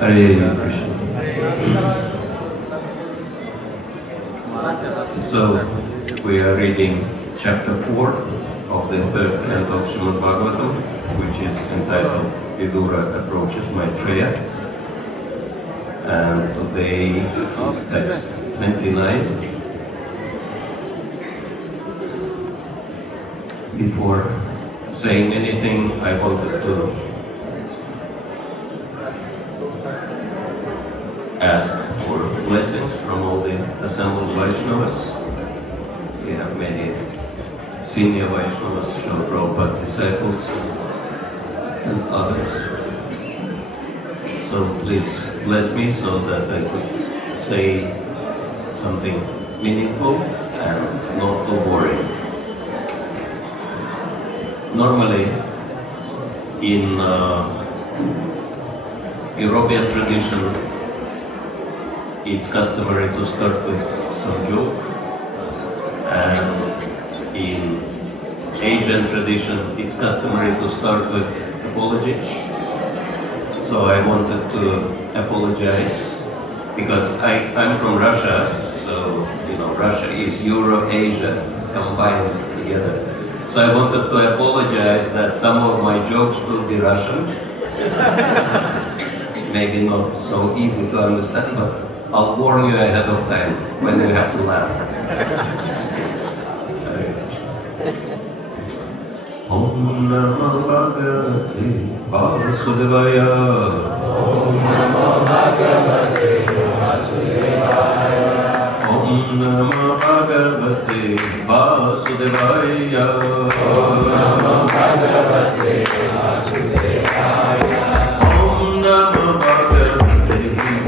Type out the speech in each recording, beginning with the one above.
Hare Krishna. So, we are reading chapter 4 of the third canto of Srimad Bhagavatam, which is entitled Vidura Approaches Maitreya. And today is text 29. Before saying anything, I wanted to ask for blessings from all the assembled Vaishnavas. We have many senior Vaishnavas, Srila Prabhupada disciples, and others. So please bless me so that I could say something meaningful and not too boring. Normally, in European tradition, it's customary to start with some joke, and in Asian tradition, it's customary to start with apology. So I wanted to apologize because I'm from Russia, so Russia is Euro-Asia combined together. So I wanted to apologize that some of my jokes will be Russian. Maybe not so easy to understand, but I'll warn you ahead of time when you have to laugh. Om Namo Bhagavate Vasudevaya. Om Namo Bhagavate Vasudevaya. Om Namo Bhagavate Vasudevaya. Om Namo Bhagavate Vasudevaya. Om Namo Bhagavate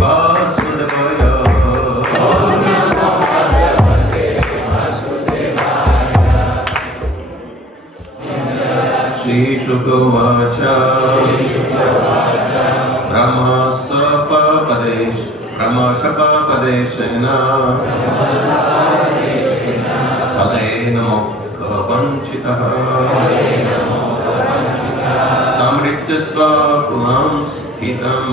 Vasudevaya. Om Namo Bhagavate Vasudevaya. śrī-śuka brahma-śāpāpadeśena. kālena amogha vāñchitaḥ. saṁhṛtya sva-kulam sphītam.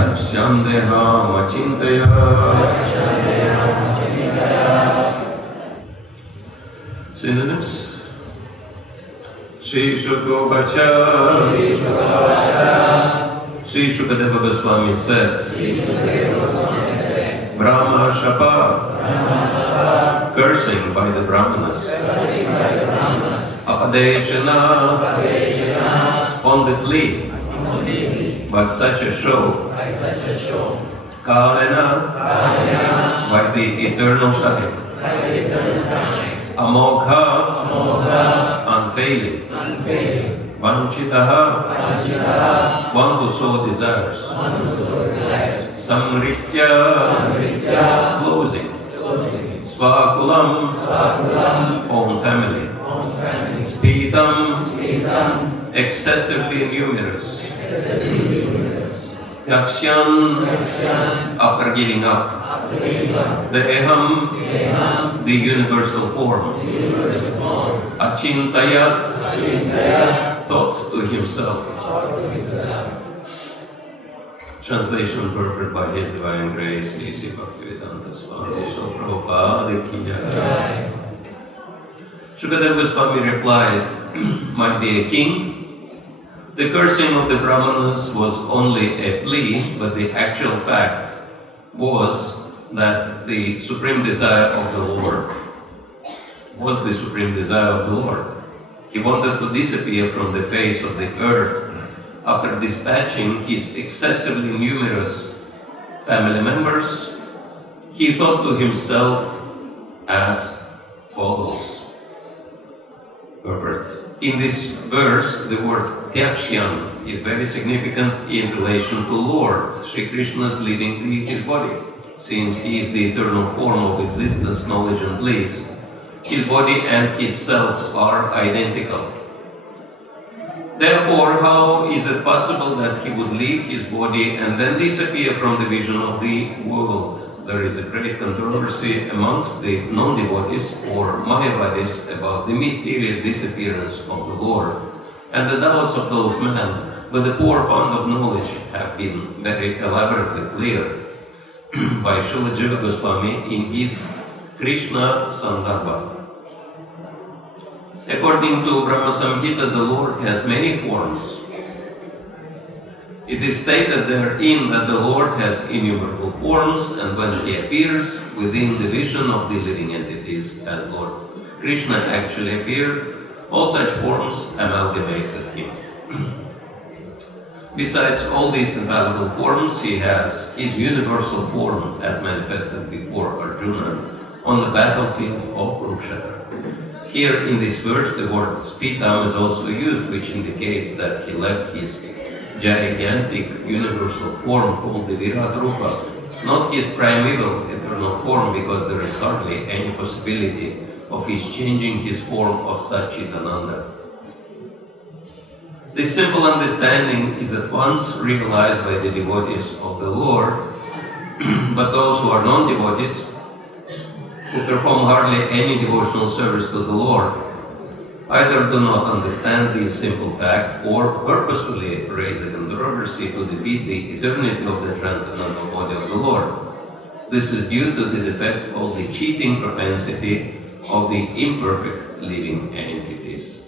acchāndehāmacintaya. Synonyms. śrī-śuka. Śrī Śukadeva Gosvāmī said, brahma-śāpa, cursing by the brahmanas, apadeśena, on the plea, by such a show, kālena, by the eternal time, amogha, unfailing, vāñchitaḥ, one who so desires, saṁhṛtya, closing, sva-kulam, own family, sphītam, excessively numerous, after giving up, the aham, the universal form, achintayat, thought to himself. Translation purported by His Divine Grace, Sri Bhakti-vedanta Swami Srila Prabhupada ki jai. Śrīkadeva Gosvāmī replied, my dear king, the cursing of the brahmanas was only a plea, but the actual fact was that the supreme desire of the Lord was the supreme desire of the Lord. He wanted to disappear from the face of the earth after dispatching his excessively numerous family members. He thought to himself as follows. Purport. In this verse, the word tyaksyan is very significant in relation to Lord Śrī Kṛṣṇa's leaving his body. Since he is the eternal form of existence, knowledge and bliss, his body and his self are identical. Therefore, how is it possible that he would leave his body and then disappear from the vision of the world? There is a great controversy amongst the non-devotees or Mayapurists about the mysterious disappearance of the Lord, and the doubts of those men but the poor fund of knowledge have been very elaborately cleared by Śrīla Jīva Gosvāmī in his Kṛṣṇa-sandarbha. According to Brahma-samhita, the Lord has many forms. It is stated therein that the Lord has innumerable forms, and when He appears within the vision of the living entities as Lord Krishna actually appeared, all such forms amalgamated Him. Besides all these infallible forms, He has His universal form as manifested before Arjuna on the battlefield of Kurukshetra. Here in this verse, the word sphītam is also used, which indicates that He left His gigantic universal form called the Virat Rupa, not His primeval eternal form, because there is hardly any possibility of His changing His form of Satchitananda. This simple understanding is at once realized by the devotees of the Lord, but those who are non-devotees, who perform hardly any devotional service to the Lord, either do not understand this simple fact or purposefully raise a controversy to defeat the eternity of the transcendental body of the Lord. This is due to the defect of the cheating propensity of the imperfect living entities.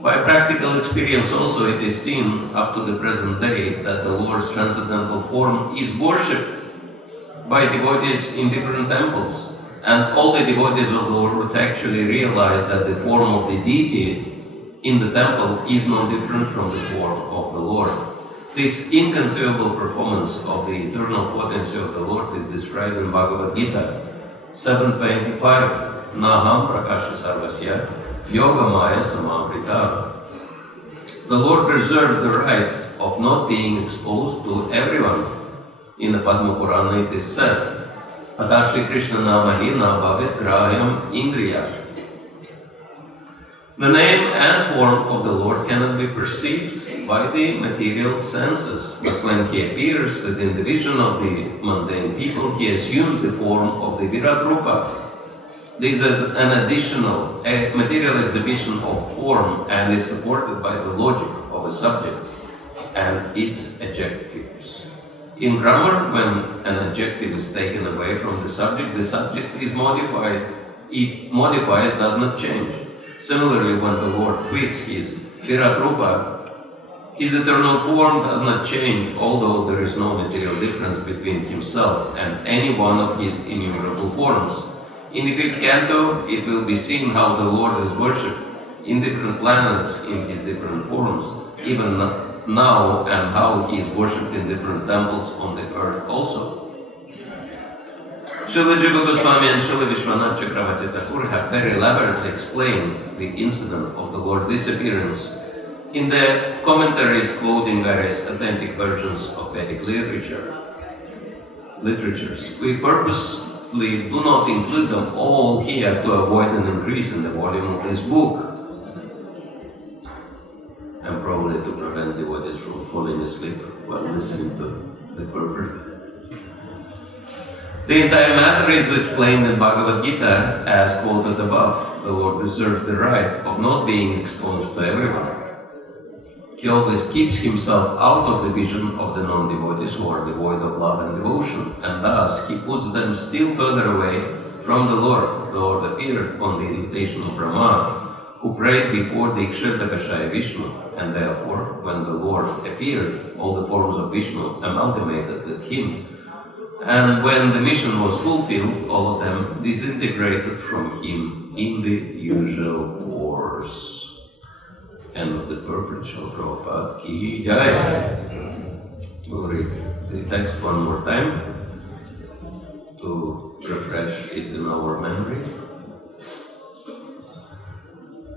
By practical experience also it is seen up to the present day that the Lord's transcendental form is worshipped by devotees in different temples. And all the devotees of the Lord actually realize that the form of the deity in the temple is no different from the form of the Lord. This inconceivable performance of the eternal potency of the Lord is described in Bhagavad-gita 7:25, Naham prakasha sarvasya yogamaya saṁhṛtya. The Lord reserves the right of not being exposed to everyone. In the Padma Purana it is said, Śrī Kṛṣṇa namahina bhavet grāhyam indriya. The name and form of the Lord cannot be perceived by the material senses, but when He appears within the vision of the mundane people, He assumes the form of the Virat Rupa. This is an additional material exhibition of form and is supported by the logic of a subject and its adjectives. In grammar, when an adjective is taken away from the subject is modified. It modifies, does not change. Similarly, when the Lord quits His Virat Rupa, His eternal form does not change, although there is no material difference between Himself and any one of His innumerable forms. In the 5th canto, it will be seen how the Lord is worshipped in different planets in His different forms, even now, and how He is worshipped in different temples on the earth also. Śrīla Jīva Gosvāmī and Śrīla Vishwanath Chakravarti Thakur have very elaborately explained the incident of the Lord's disappearance in the commentaries quoting various authentic versions of Vedic literatures. We purposely do not include them all here to avoid an increase in the volume of this book, and probably to prevent devotees from falling asleep while listening to the purport. The entire matter is explained in Bhagavad-gita as quoted above. The Lord reserves the right of not being exposed to everyone. He always keeps Himself out of the vision of the non-devotees who are devoid of love and devotion, and thus He puts them still further away from the Lord. The Lord appeared on the invitation of Brahma, who prayed before the Ikshardakashaya Vishnu, and therefore, when the Lord appeared, all the forms of Vishnu amalgamated with Him. And when the mission was fulfilled, all of them disintegrated from Him in the usual course. End of the purport. Śrīla Prabhupada ki jai. We'll read the text one more time to refresh it in our memory.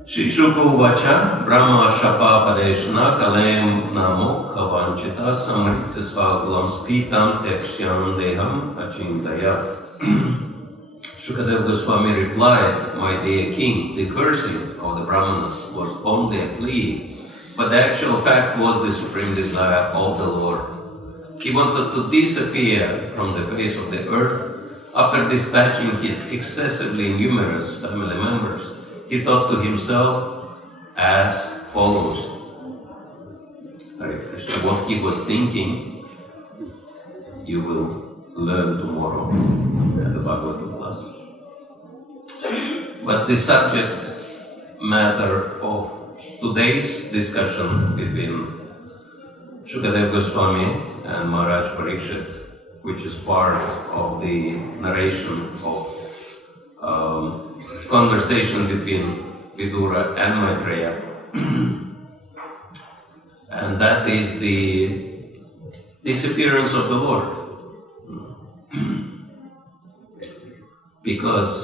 śrī-śuka uvāca brahma-śāpāpadeśena kālena amogha vāñchitaḥ saṁhṛtya sva-kulam sphītam tekshyam deham achintayat. Śrī-śukadeva Gosvāmī replied, "My dear king, the cursing of the brahmanas was only a plea, but the actual fact was the supreme desire of the Lord. He wanted to disappear from the face of the earth after dispatching His excessively numerous family members. He thought to himself as follows: what he was thinking, you will learn tomorrow at the Bhagavatam class. But the subject matter of today's discussion between Śrī-Śukadeva Gosvāmī and Maharaj Parikshit, which is part of the narration of conversation between Vidura and Maitreya, and that is the disappearance of the Lord. Because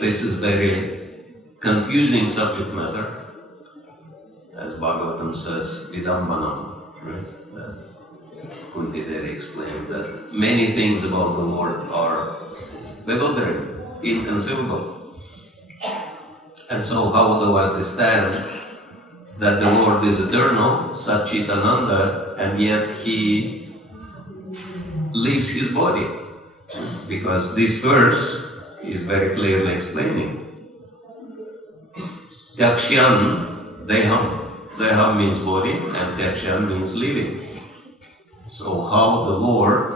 this is very confusing subject matter, as Bhagavatam says, vidambanam, right? That Kunti explained that many things about the Lord are bewildering, inconceivable. And so how do I understand that the Lord is eternal, Satchitananda, and yet he leaves his body? Because this verse is very clearly explaining. Tyakshan deham. Deham means body and tyakshan means leaving. So how the Lord,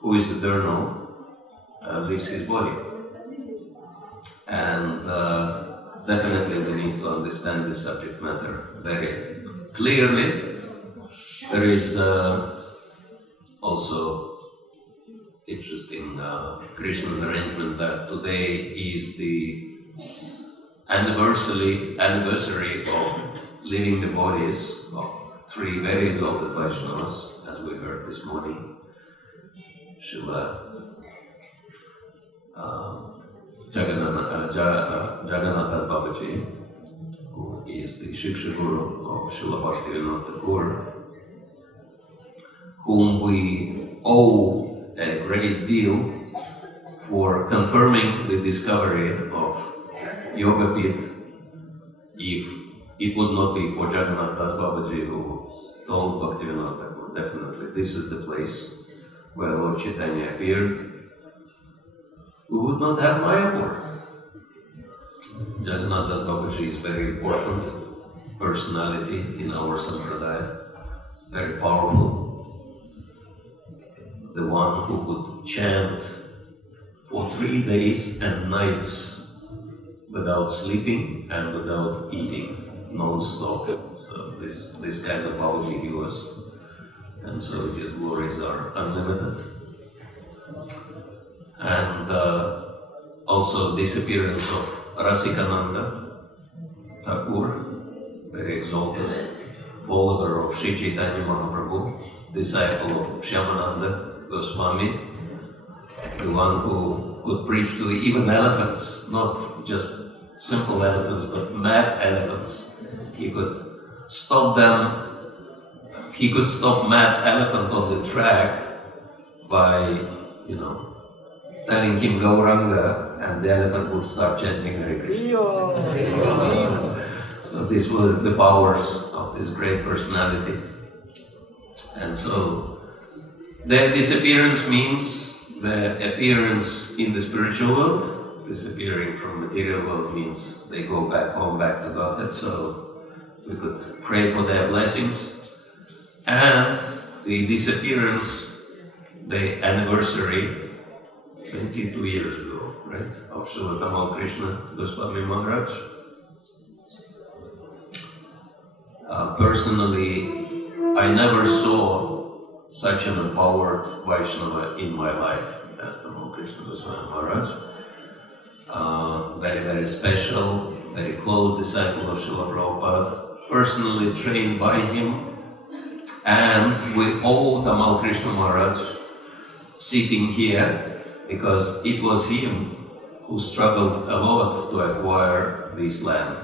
who is eternal, leaves his body? And definitely we need to understand this subject matter very clearly. There is also interesting Krishna's arrangement that today is the anniversary of leaving the bodies of three very devoted Vaishnavas, as we heard this morning. Srila Jagannatha Babaji, who is the Shiksha Guru of Srila Bhakti, whom we owe a great deal for confirming the discovery of Yoga Pit. If it would not be for Jagannath Das Babaji who told Bhaktivinoda Thakur, definitely this is the place where Lord Chaitanya appeared, we would not have Mayapur. Jagannath Das Babaji is a very important personality in our sampradaya, very powerful. The one who could chant for 3 days and nights without sleeping and without eating, non-stop. So this kind of Babaji he was. And so his glories are unlimited. And also disappearance of Rasikananda Thakur, very exalted follower of Sri Chaitanya Mahaprabhu, disciple of Shyamananda Gosvāmī, the one who could preach to even elephants, not just simple elephants, but mad elephants. He could stop them. He could stop mad elephant on the track by, telling him Gauranga, and the elephant would start chanting Hare Krishna. So these were the powers of this great personality. And so their disappearance means the appearance in the spiritual world. Disappearing from material world means they go back home, back to Godhead. So we could pray for their blessings. And the disappearance, the anniversary, 22 years ago, right, of Srila Krishna Gosvāmī Maharaj. Personally, I never saw such an empowered Vaishnava in my life as the Krishna Gosvāmī Maharaj. Very, very special, very close disciple of Srila Prabhupada, personally trained by him. And we owe Tamal Krishna Maharaj sitting here because it was him who struggled a lot to acquire this land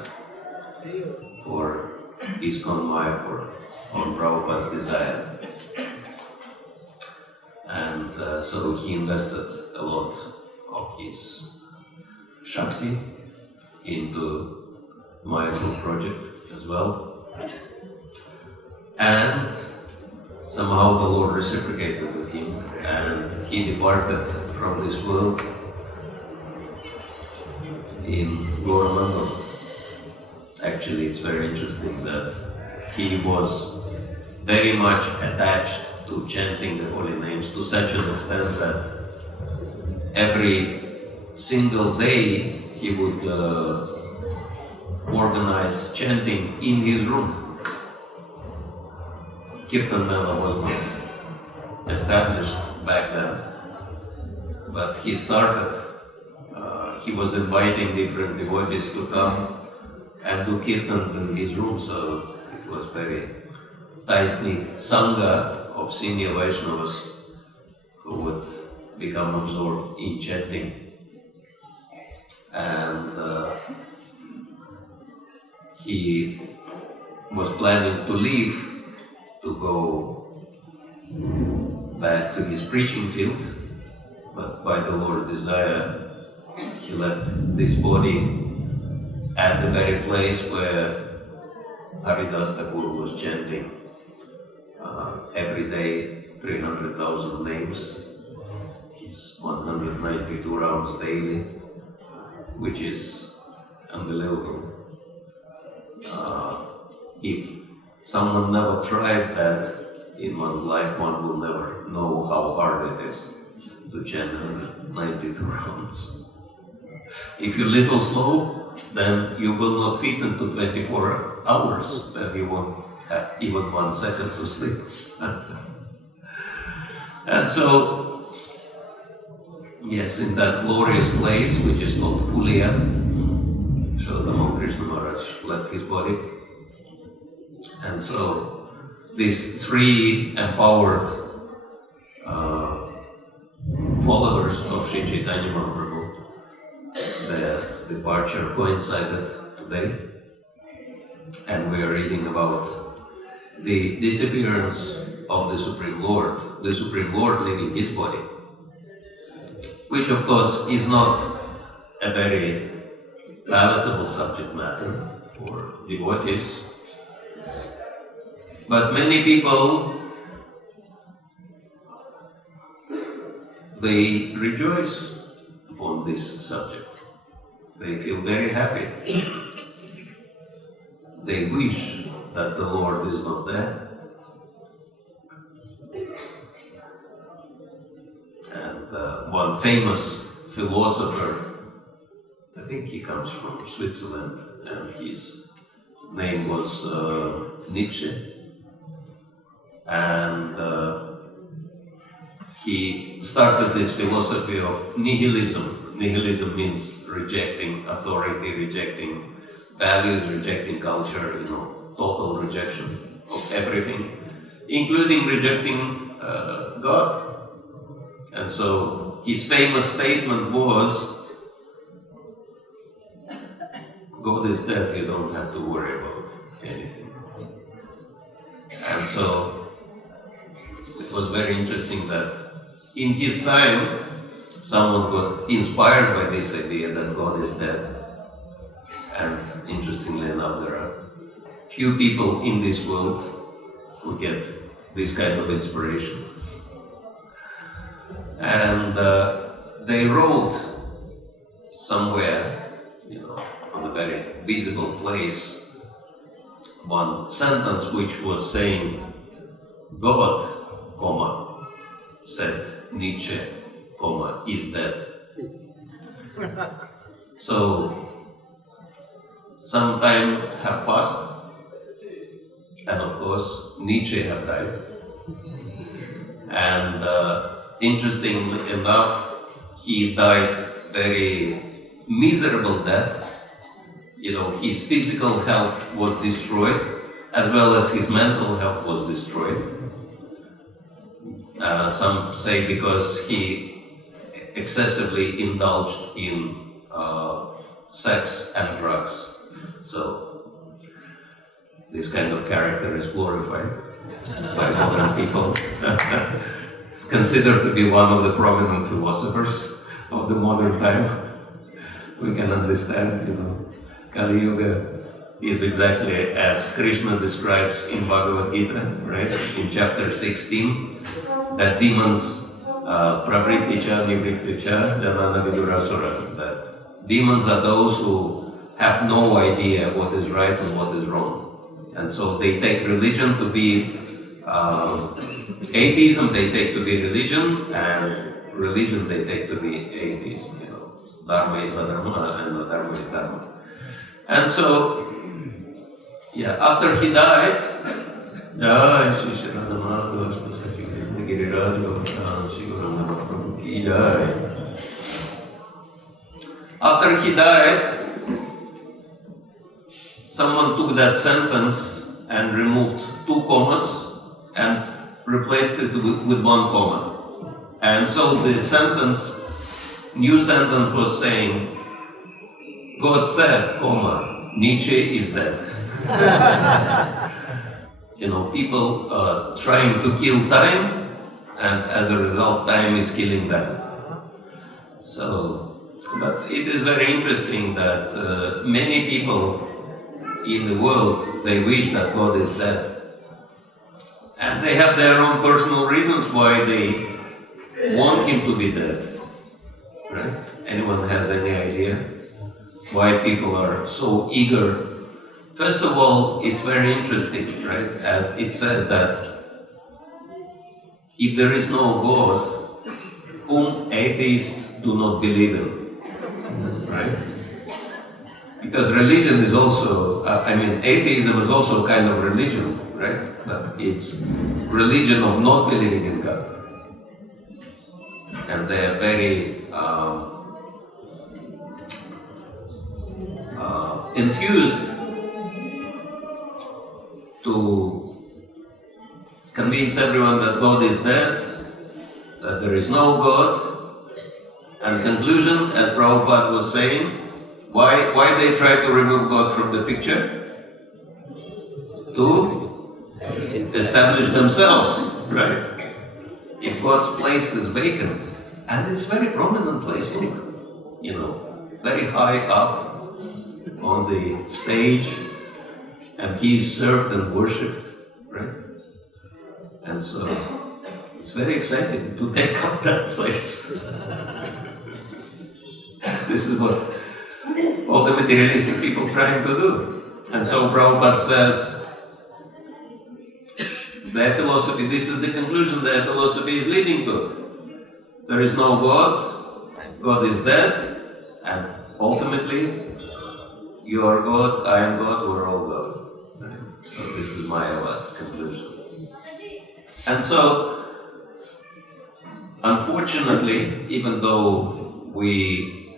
for ISKCON Mayapur on Prabhupada's desire. And so he invested a lot of his Shakti into Mayapur project as well. And somehow the Lord reciprocated with him and he departed from this world in Gauramandal. Actually, it's very interesting that he was very much attached to chanting the holy names to such an extent that every single day he would organize chanting in his room. Kirtan Mela was not established back then, but he started. He was inviting different devotees to come and do kirtans in his room, so it was very tight-knit sangha of senior Vaishnavas who would become absorbed in chanting. And he was planning to leave to go back to his preaching field, but by the Lord's desire, he left this body at the very place where Haridas Thakur was chanting every day 300,000 names, his 192 rounds daily, which is unbelievable. If someone never tried that in one's life, one will never know how hard it is to chant 192 rounds. If you're little slow, then you will not fit into 24 hours, then you won't have even 1 second to sleep. And so, yes, in that glorious place, which is called Plea, so the Lord Krishna Maharaj left his body. And so, these 3 empowered followers of Sri Chaitanya Mahaprabhu, their departure coincided today, and we are reading about the disappearance of the Supreme Lord leaving his body, which of course is not a very palatable subject matter for devotees, but many people, they rejoice upon this subject. They feel very happy. They wish that the Lord is not there. And one famous philosopher, I think he comes from Switzerland, and his name was Nietzsche. And he started this philosophy of nihilism. Nihilism means rejecting authority, rejecting values, rejecting culture, total rejection of everything, including rejecting God. And so his famous statement was, God is dead, you don't have to worry about anything. And so it was very interesting that in his time, someone got inspired by this idea that God is dead. And interestingly enough, there are few people in this world who get this kind of inspiration. And they wrote somewhere, on a very visible place, one sentence which was saying, God, said Nietzsche, is dead. So, some time have passed, and of course, Nietzsche have died. And interestingly enough, he died very miserable death. His physical health was destroyed, as well as his mental health was destroyed. Some say because he excessively indulged in sex and drugs. So this kind of character is glorified by modern people. It's considered to be one of the prominent philosophers of the modern time. We can understand, Kali Yuga is exactly as Krishna describes in Bhagavad-gita, right? In chapter 16, that demons, pravritticha, nivritticha, janana vidurasura, that demons are those who have no idea what is right and what is wrong. And so they take religion to be atheism, they take to be religion, and religion they take to be atheism. You know, dharma is adharma and adharma is dharma. And so, yeah, after he died, after he died, someone took that sentence and removed 2 commas and replaced it with 1 comma. And so the new sentence was saying, God said, comma, Nietzsche is dead. You know, people trying to kill time, and as a result, time is killing them. So, but it is very interesting that many people in the world, they wish that God is dead. And they have their own personal reasons why they want him to be dead. Right? Anyone has any idea why people are so eager? First of all, it's very interesting, right? As it says that if there is no God, whom atheists do not believe in, right? Because religion is also, atheism is also a kind of religion, right? But it's religion of not believing in God. And they are very enthused to convince everyone that God is dead, that there is no God. And conclusion, as Prabhupada was saying, why they try to remove God from the picture? To establish themselves, right? If God's place is vacant, and it's a very prominent place, look, you know, very high up on the stage, and he is served and worshipped, right? And so it's very exciting to take up that place. This is what all the materialistic people trying to do. And so Prabhupada says, their philosophy, this is the conclusion their philosophy is leading to. There is no God, God is dead, and ultimately, you are God, I am God, we're all God. So this is Mayapur conclusion. And so, unfortunately, even though we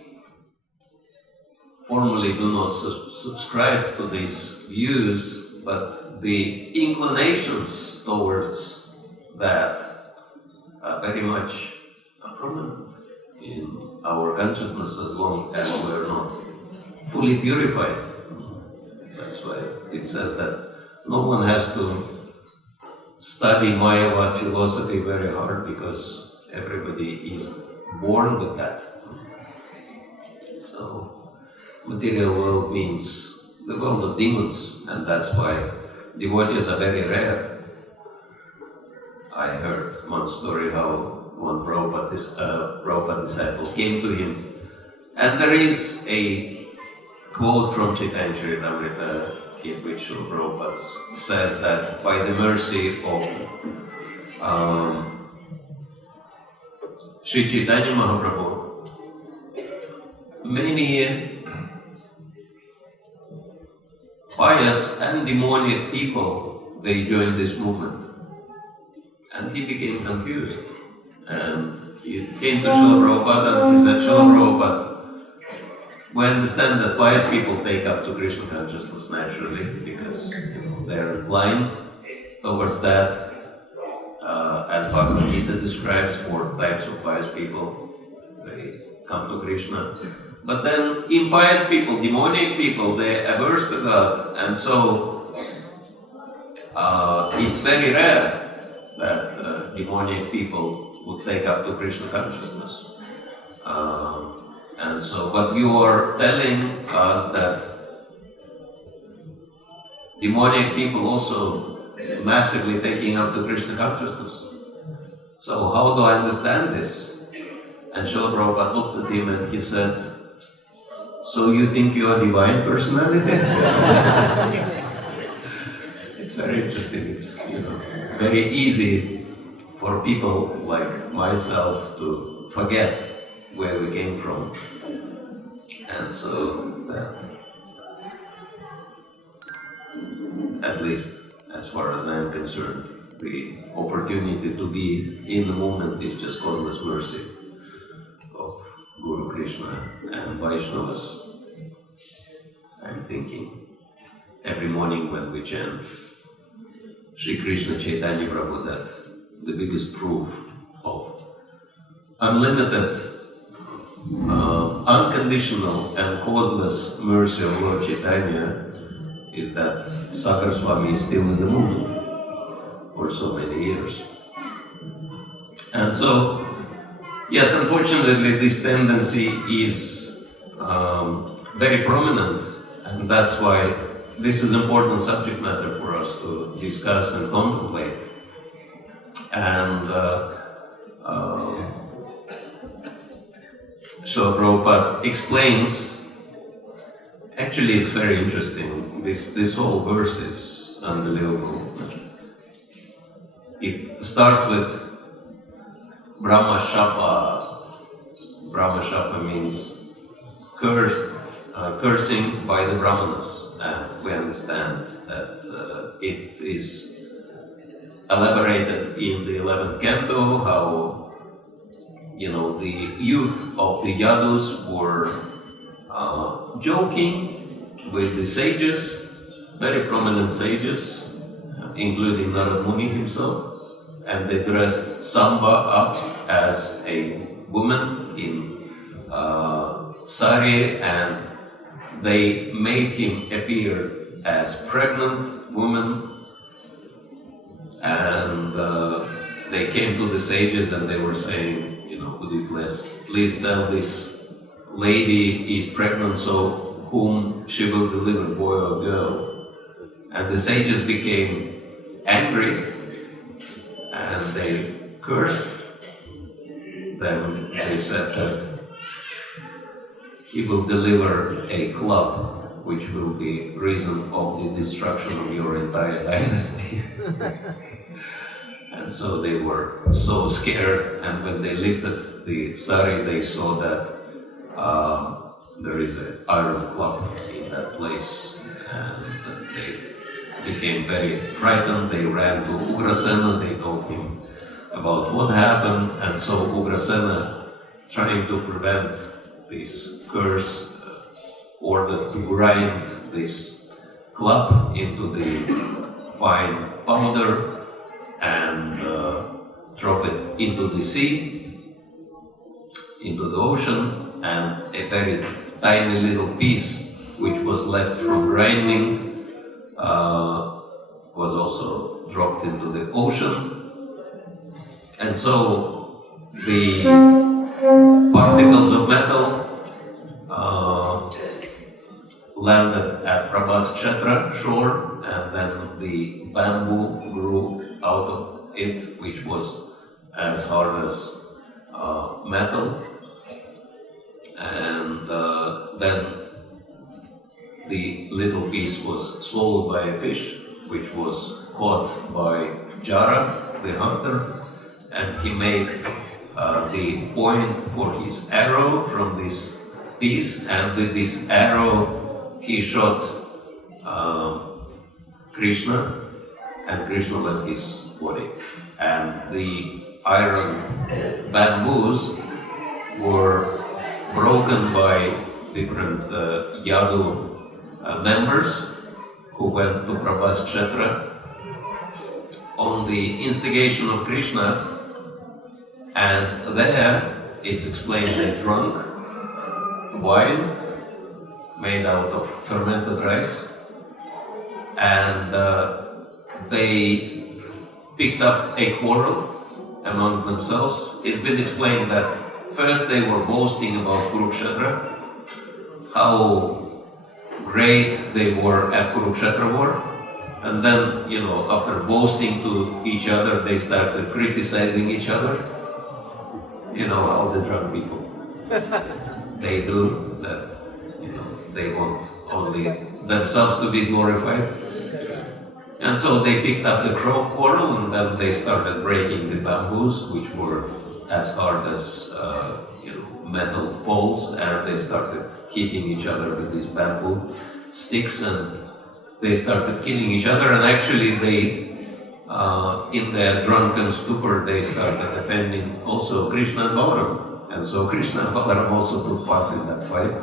formally do not subscribe to these views, but the inclinations towards that are very much prominent in our consciousness as long as we are not fully purified. That's why it says that no one has to study Mayavad philosophy very hard, because everybody is born with that. So, material world means the world of demons, and that's why devotees are very rare. I heard one story how one Prabhupada disciple came to him, and there is a quote from Chaitanya Charitamrita in which Srila Prabhupada says that by the mercy of Sri Chaitanya Mahaprabhu, many pious and demonic people, they joined this movement. And he became confused. And he came to Srila Prabhupada and he said, Srila Prabhupada, we understand that pious people take up to Krishna consciousness naturally because they are blind towards that. As Bhagavad-gita describes 4 types of pious people, they come to Krishna. But then impious people, demonic people, they averse to God, and so it's very rare that demonic people would take up to Krishna consciousness. And so, but you are telling us that demonic people also massively taking up to Krishna consciousness. So how do I understand this? And Srila Prabhupada looked at him and he said, so you think you are divine personality? it's very interesting. It's very easy for people like myself to forget where we came from, and so that, at least as far as I am concerned, the opportunity to be in the moment is just causeless mercy of Guru Krishna and Vaishnavas. I'm thinking every morning when we chant Śrī Kṛṣṇa Chaitanya Prabhu, that the biggest proof of unlimited, unconditional and causeless mercy of Lord Chaitanya is that Sagara Swami is still in the movement for so many years. And so, yes, unfortunately this tendency is very prominent, and that's why this is important subject matter for us to discuss and contemplate. And so Prabhupada explains, actually it's very interesting, this whole verse is unbelievable. It starts with brahma-śāpa. Brahma-śāpa means cursing by the brahmanas. And we understand that it is elaborated in the 11th canto, how the youth of the Yadus were joking with the sages, very prominent sages, including Narad Muni himself, and they dressed Samba up as a woman in sari, and they made him appear as pregnant woman, and they came to the sages and they were saying, could you please tell this lady is pregnant, so whom she will deliver, boy or girl? And the sages became angry and they cursed them. They said that he will deliver a club which will be reason of the destruction of your entire dynasty. And so they were so scared, and when they lifted the sari, they saw that there is an iron club in that place, and they became very frightened. They ran to Ugrasena, they told him about what happened, and so Ugrasena, trying to prevent this curse, ordered to grind this club into the fine powder and drop it into the sea, into the ocean, and a very tiny little piece which was left from grinding was also dropped into the ocean. And so the particles of metal landed at Prabhas Kshetra shore, and then the bamboo grew out of it, which was as hard as metal. And then the little piece was swallowed by a fish, which was caught by Jara, the hunter, and he made the point for his arrow from this piece, and with this arrow he shot Krishna, and Krishna left his body. And the iron bamboos were broken by different Yadu members who went to Prabhas Kshetra on the instigation of Krishna, and there it's explained they drank wine made out of fermented rice, and they picked up a quarrel among themselves. It's been explained that first they were boasting about Kurukshetra, how great they were at Kurukshetra war, and then, after boasting to each other, they started criticizing each other. How the drunk people, they do that, they want only themselves to be glorified. And so they picked up the crow quarrel, and then they started breaking the bamboos, which were as hard as metal poles, and they started hitting each other with these bamboo sticks, and they started killing each other. And actually, they, in their drunken stupor, they started offending also Krishna and Balaram. And so Krishna and Balaram also took part in that fight.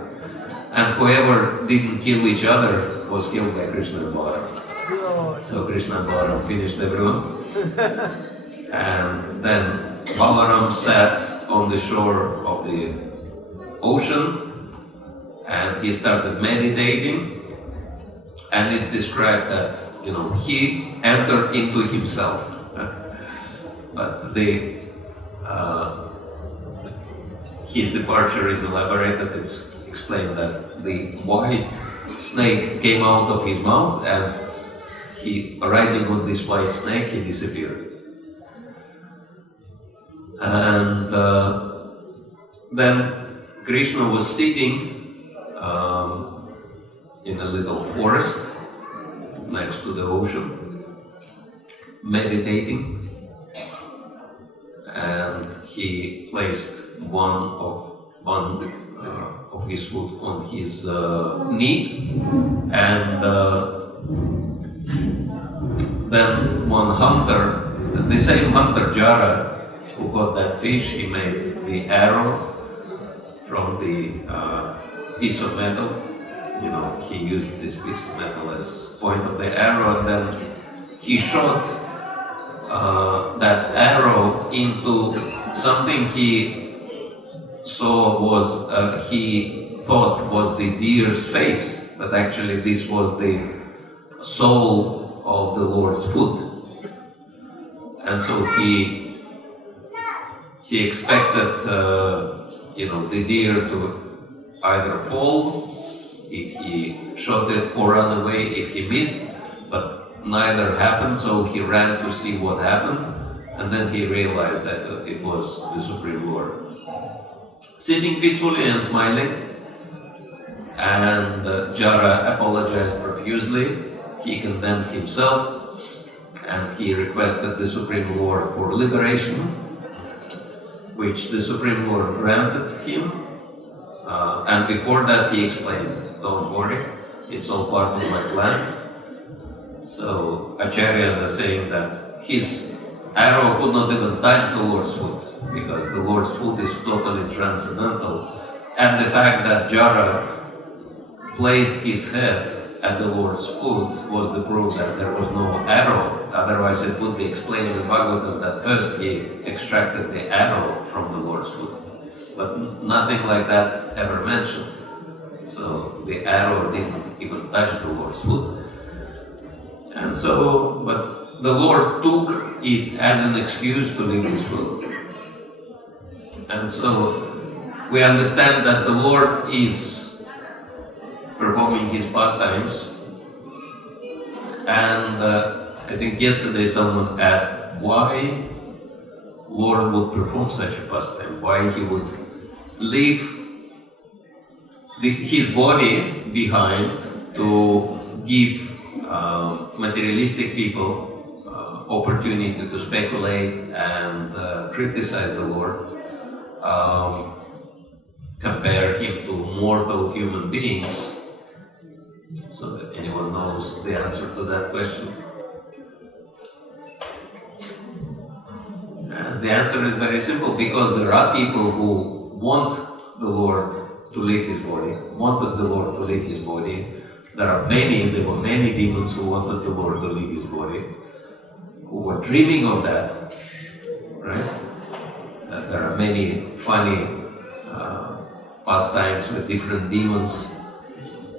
And whoever didn't kill each other was killed by Krishna and Balaram. So Krishna and Balaram finished everyone. And then Balaram sat on the shore of the ocean and he started meditating. And it's described that, he entered into himself. But his departure is elaborated. It's explained that the white snake came out of his mouth, and riding on this white snake, he disappeared. And then Krishna was sitting in a little forest next to the ocean, meditating, and he placed one of his foot on his knee, and then one hunter, the same hunter Jara, who got that fish, he made the arrow from the piece of metal. He used this piece of metal as point of the arrow, and then he shot that arrow into something he saw was, he thought was the deer's face, but actually this was the sole of the Lord's foot. And so he expected, the deer to either fall if he shot it or run away if he missed, but neither happened, so he ran to see what happened, and then he realized that it was the Supreme Lord. Sitting peacefully and smiling, and Jara apologized profusely. He condemned himself, and he requested the Supreme Lord for liberation, which the Supreme Lord granted him. And before that he explained, don't worry, it's all part of my plan. So Acharyas are saying that his arrow could not even touch the Lord's foot, because the Lord's foot is totally transcendental. And the fact that Jara placed his head at the Lord's foot was the proof that there was no arrow. Otherwise it would be explained in the Bhagavatam that first he extracted the arrow from the Lord's foot. But nothing like that ever mentioned. So the arrow didn't even touch the Lord's foot. And so, but the Lord took it as an excuse to leave his foot. And so we understand that the Lord is performing his pastimes. And I think yesterday someone asked why Lord would perform such a pastime, why he would leave his body behind to give materialistic people opportunity to speculate and criticize the Lord, compare him to mortal human beings. So that anyone knows the answer to that question? And the answer is very simple, because there are people who want the Lord to leave his body, wanted the Lord to leave his body. There were many demons who wanted the Lord to leave his body, who were dreaming of that, right? There are many funny pastimes with different demons,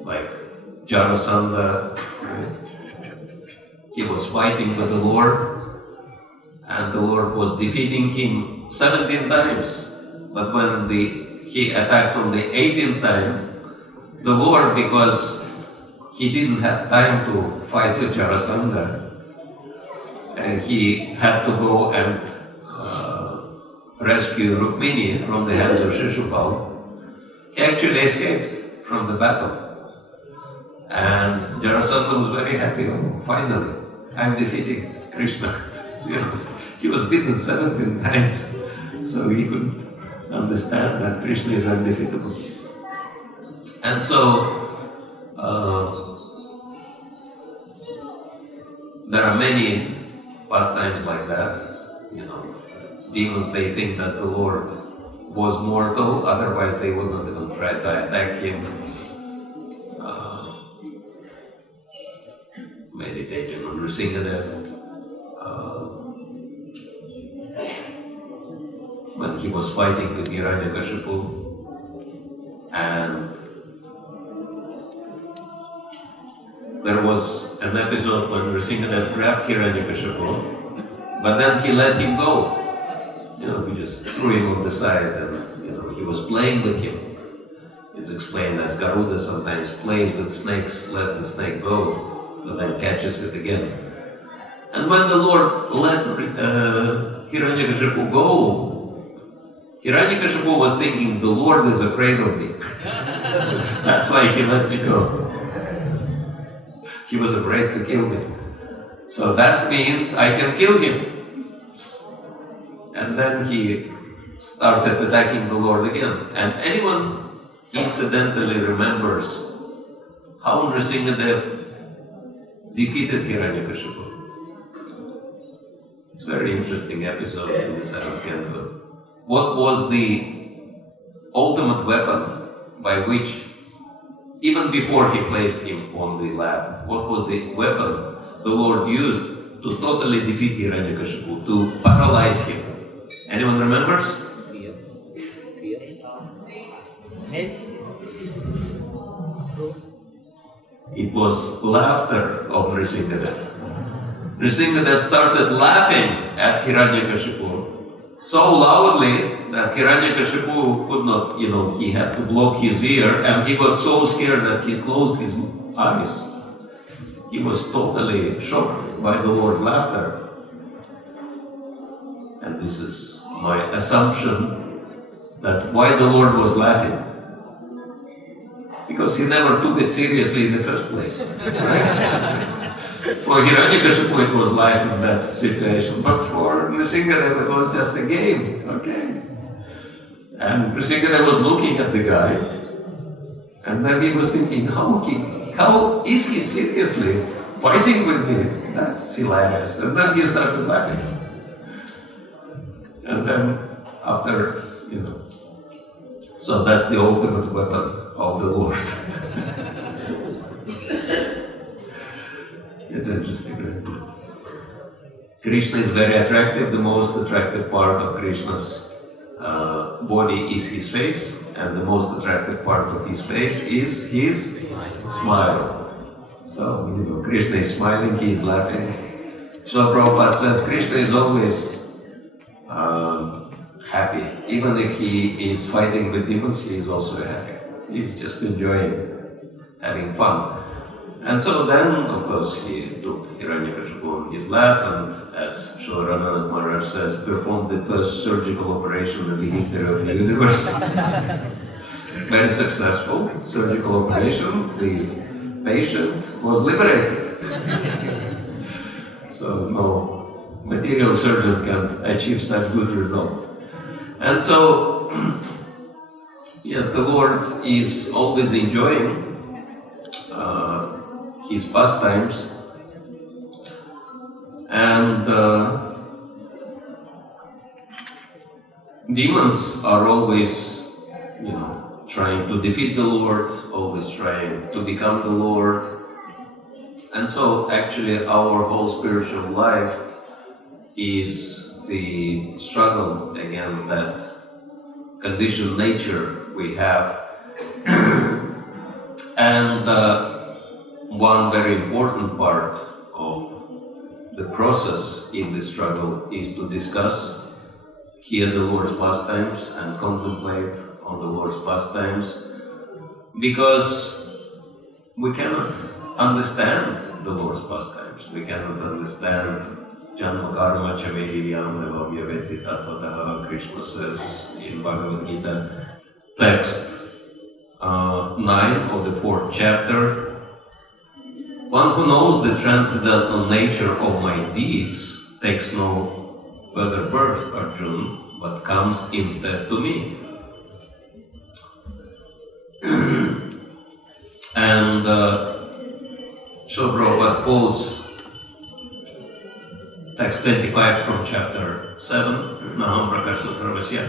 like Jarasandha, right? He was fighting with the Lord, and the Lord was defeating him 17 times. But when he attacked on the 18th time, the Lord, because he didn't have time to fight with Jarasandha, and he had to go and rescue Rukmini from the hands of Shishupal, he actually escaped from the battle. And Jarasandha was very happy, finally. I'm defeating Krishna. You know, he was beaten 17 times, so he couldn't understand that Krishna is undefeatable. And so, there are many pastimes like that. You know, demons, they think that the Lord was mortal, otherwise they would not even try to attack him. Meditating on Nrsimhadev. When he was fighting with Hiranyakashipu, and there was an episode when Nrsimhadev grabbed Hiranyakashipu, but then he let him go. You know, he just threw him on the side, and you know, he was playing with him. It's explained as Garuda sometimes plays with snakes, let the snake go, but then catches it again. And when the Lord let Hiranyakashipu go, Hiranyakashipu was thinking, the Lord is afraid of me. That's why he let me go. He was afraid to kill me. So that means I can kill him. And then he started attacking the Lord again. And anyone incidentally remembers how Nrsimhadev defeated Hiranyakashipu. It's a very interesting episode in the 7th canto. What was the ultimate weapon by which, even before he placed him on the lap, what was the weapon the Lord used to totally defeat Hiranyakashipu, to paralyze him? Anyone remembers? Fear. It was laughter of Nrsimhadev. Nrsimhadev started laughing at Hiranyakashipu so loudly that Hiranyakashipu could not, you know, he had to block his ear, and he got so scared that he closed his eyes. He was totally shocked by the Lord's laughter. And this is my assumption, that why the Lord was laughing. Because he never took it seriously in the first place. For Hiranyakashipu it was life in that situation, but for Nrsimhadev it was just a game, okay? And Nrsimhadev was looking at the guy, and then he was thinking, how is he seriously fighting with me? That's hilarious. And then he started laughing. And then after, you know, so that's the ultimate weapon of the Lord. It's interesting, right? Krishna is very attractive. The most attractive part of Krishna's body is his face, and the most attractive part of his face is his smile. So, you know, Krishna is smiling, he is laughing. Srila Prabhupada says Krishna is always happy. Even if he is fighting with demons, he is also happy. He is just enjoying having fun. And so then, of course, he took Hiranyakashipu on his lap, and as Srila Ramanath Maharaj says, performed the first surgical operation in the history of the universe. Very successful surgical operation. The patient was liberated. So no material surgeon can achieve such good result. And so, yes, the Lord is always enjoying his pastimes, and demons are always, you know, trying to defeat the Lord, always trying to become the Lord. And so actually our whole spiritual life is the struggle against that conditioned nature we have. And one very important part of the process in this struggle is to discuss, hear the Lord's pastimes and contemplate on the Lord's pastimes, because we cannot understand the Lord's pastimes. We cannot understand Janma Karma Chavediyam Devavyavetti Tattvataha, Krishna says in Bhagavad-gita, text 9 of the 4th chapter. One who knows the transcendental nature of my deeds takes no further birth, Arjuna, but comes instead to me. And Srila Prabhupada quotes text 25 from chapter 7, Naham Prakasha Sarvasya,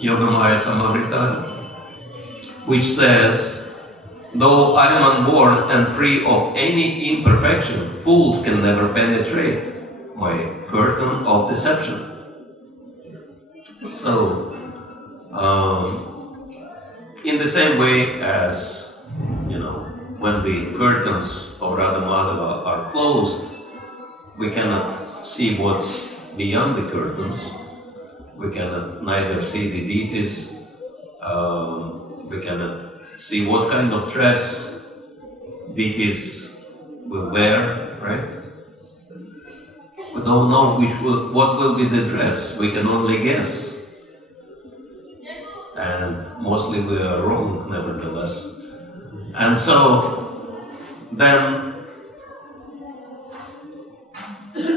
Yogamaya Saṁhṛtya, which says, though I am unborn and free of any imperfection, fools can never penetrate my curtain of deception. So, in the same way as, when the curtains of Radha Madhava are closed, we cannot see what's beyond the curtains. We cannot neither see the deities, we cannot see what kind of dress deities will wear, right? We don't know what will be the dress, we can only guess. And mostly we are wrong, nevertheless. And so, then,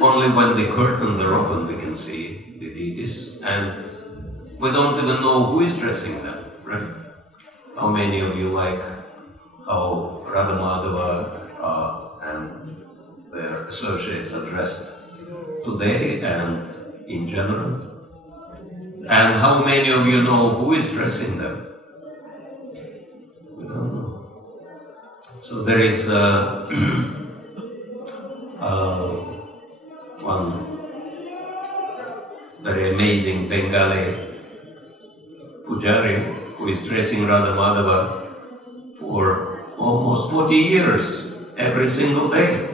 only when the curtains are open we can see the deities, and we don't even know who is dressing them, right? How many of you like how Radha Madhava and their associates are dressed today and in general? And how many of you know who is dressing them? We don't know. So there is one very amazing Bengali pujari who is dressing Radha Madhava for almost 40 years, every single day.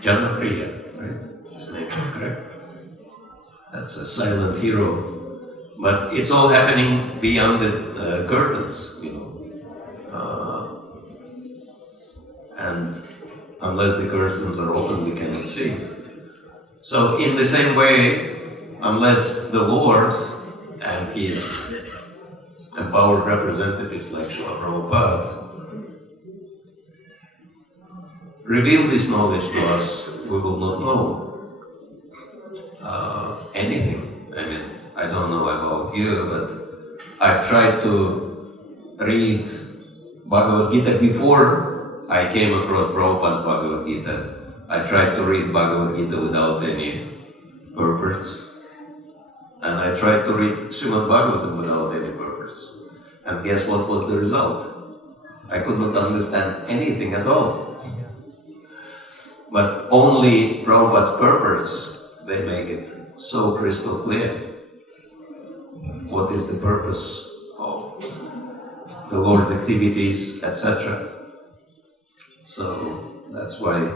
Janapriya, right? His name is correct. That's a silent hero. But it's all happening beyond the curtains, and unless the curtains are open, we cannot see. So in the same way, unless the Lord and His empowered representatives like Srila Prabhupada reveal this knowledge to us, we will not know anything. I mean, I don't know about you, but I tried to read Bhagavad-gita before I came across Prabhupada's Bhagavad-gita. I tried to read Bhagavad-gita without any purpose. And I tried to read Srimad Bhagavatam without any purpose. And guess what was the result? I could not understand anything at all. But only Prabhupada's purpose, they make it so crystal clear. What is the purpose of the Lord's activities, etc. So that's why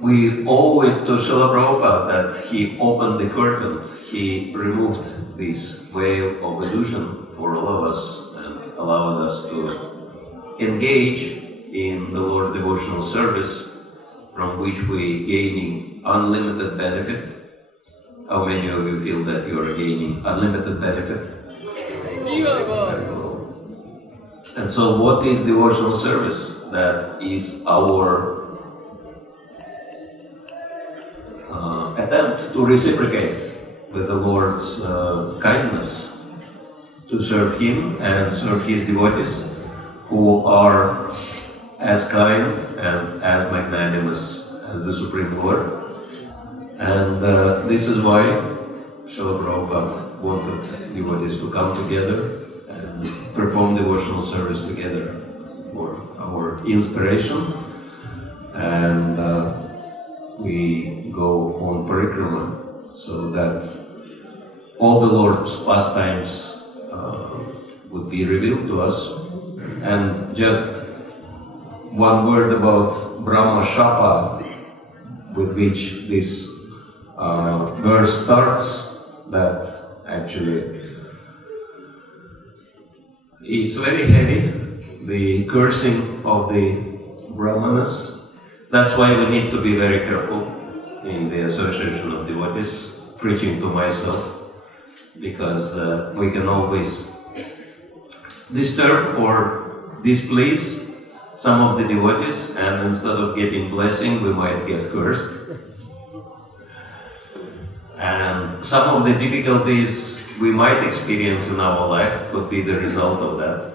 we owe it to Srila Prabhupada that he opened the curtain, he removed this veil of illusion for all of us and allowed us to engage in the Lord's devotional service, from which we gaining unlimited benefit. How many of you feel that you are gaining unlimited benefit? And so what is devotional service? That is our attempt to reciprocate with the Lord's kindness, to serve Him and serve His devotees who are as kind and as magnanimous as the Supreme Lord. And this is why Srila Prabhupada wanted devotees to come together and perform devotional service together for our inspiration. And we go on parikrama so that all the Lord's pastimes would be revealed to us. And just one word about brahma-śāpa, with which this verse starts, that actually it's very heavy, the cursing of the brahmanas. That's why we need to be very careful in the association of devotees, preaching to myself. because we can always disturb or displease some of the devotees, and instead of getting blessing, we might get cursed. And some of the difficulties we might experience in our life could be the result of that.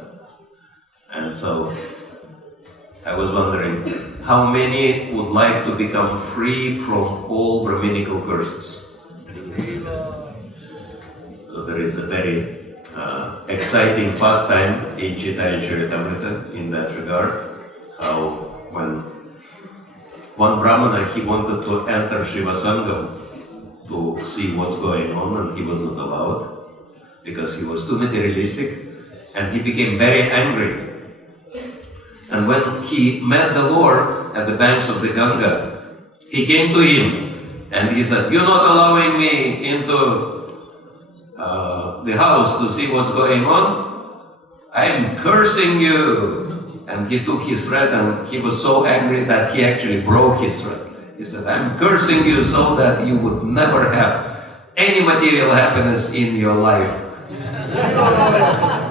And so, I was wondering, how many would like to become free from all Brahminical curses? So there is a very exciting pastime in Chaitanya Charitamrita in that regard, how when one brahmana, he wanted to enter Shiva Sangam to see what's going on, and he was not allowed because he was too materialistic, and he became very angry. And when he met the Lord at the banks of the Ganga, he came to him and he said, "You're not allowing me into the house to see what's going on? I'm cursing you." And he took his thread, and he was so angry that he actually broke his thread. He said, "I'm cursing you so that you would never have any material happiness in your life."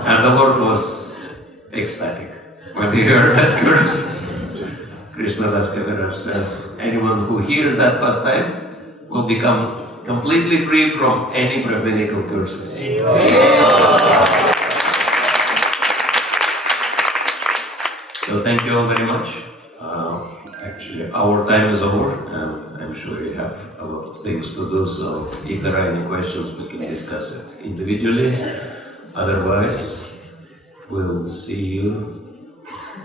And the Lord was ecstatic when he heard that curse. Krishna Das Kaviraj says, anyone who hears that pastime will become completely free from any Brahminical curses. So thank you all very much. Actually, our time is over, and I'm sure you have a lot of things to do, so if there are any questions, we can discuss it individually. Otherwise, we'll see you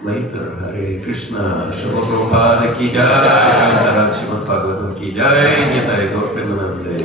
later. Hare Krishna, Srila Prabhupada ki jai, Srimad Bhagavatam ki jai, Nitai Gaur Premanande.